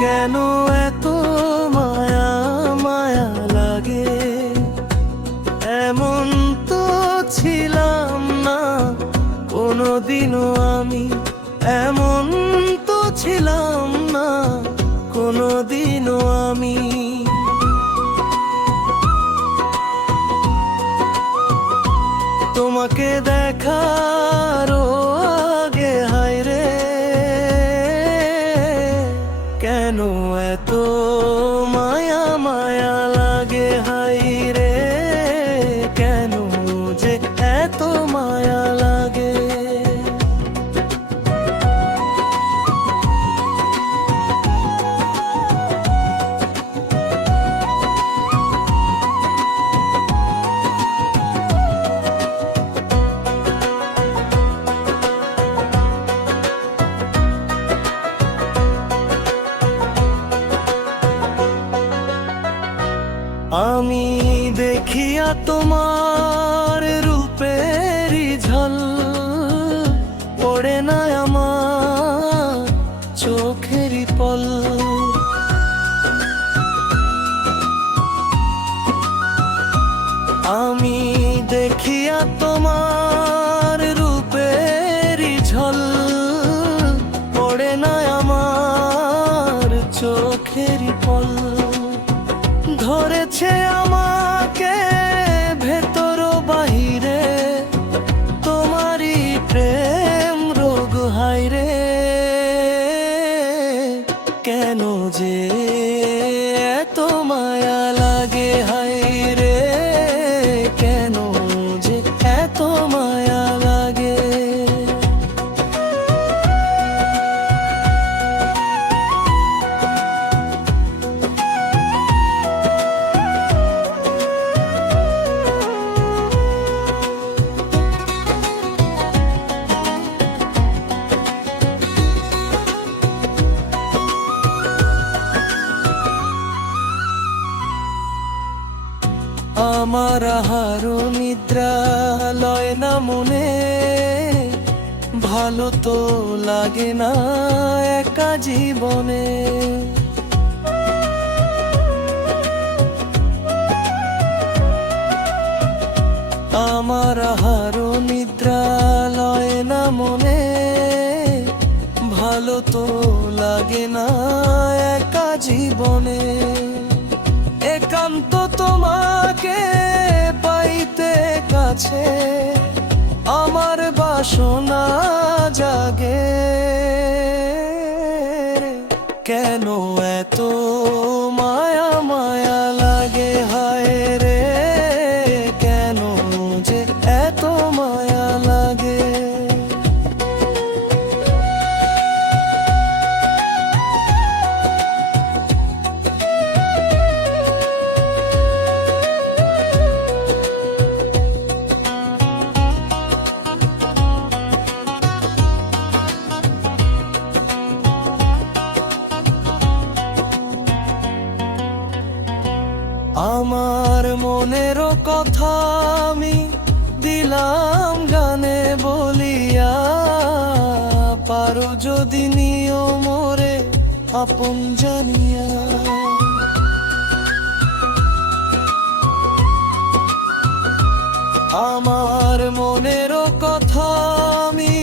কেন এত মায়া মায়া লাগে? এমন তো ছিলাম না কোনোদিনও আমি, এমন তো ছিলাম না কোনোদিনও আমি। তোমাকে দেখার আগে হায় রে, কেন এত মায়া মায়া লাগে হায় রে, কেন যে এত মায়া লাগে? আমি দেখিয়া তোমার রূপেরই ঝল, পড়ে না আমার চোখেরই পল। আমি দেখিয়া তোমার রূপেরই ঝল, পড়ে না আমার চোখেরই পল। ধরেছে আমাকে ভেতর বাহিরে তোমারই প্রেম রোগ হায় রে, কেন যে এত মায়া লাগে হায় রে, কেন যে এত মায়া লাগে? আমার আহারও নিদ্রা লয় না মনে, ভালো তো লাগে না একা জীবনে। আমার আহারও নিদ্রা লয় না মনে, ভালো তো লাগে না একা জীবনে। একান্ত তোমাকে পাইতে কাছে আমার বাসনা জাগে, কেন এত মায়া মায়া লাগে হায় রে, কেন যে এত মায়া লাগে? আমার মনেরও কথা আমি দিলাম গানে বলিয়া, পারো যদি নিও মোরে আপন জানিয়া। আমার মনেরও কথা আমি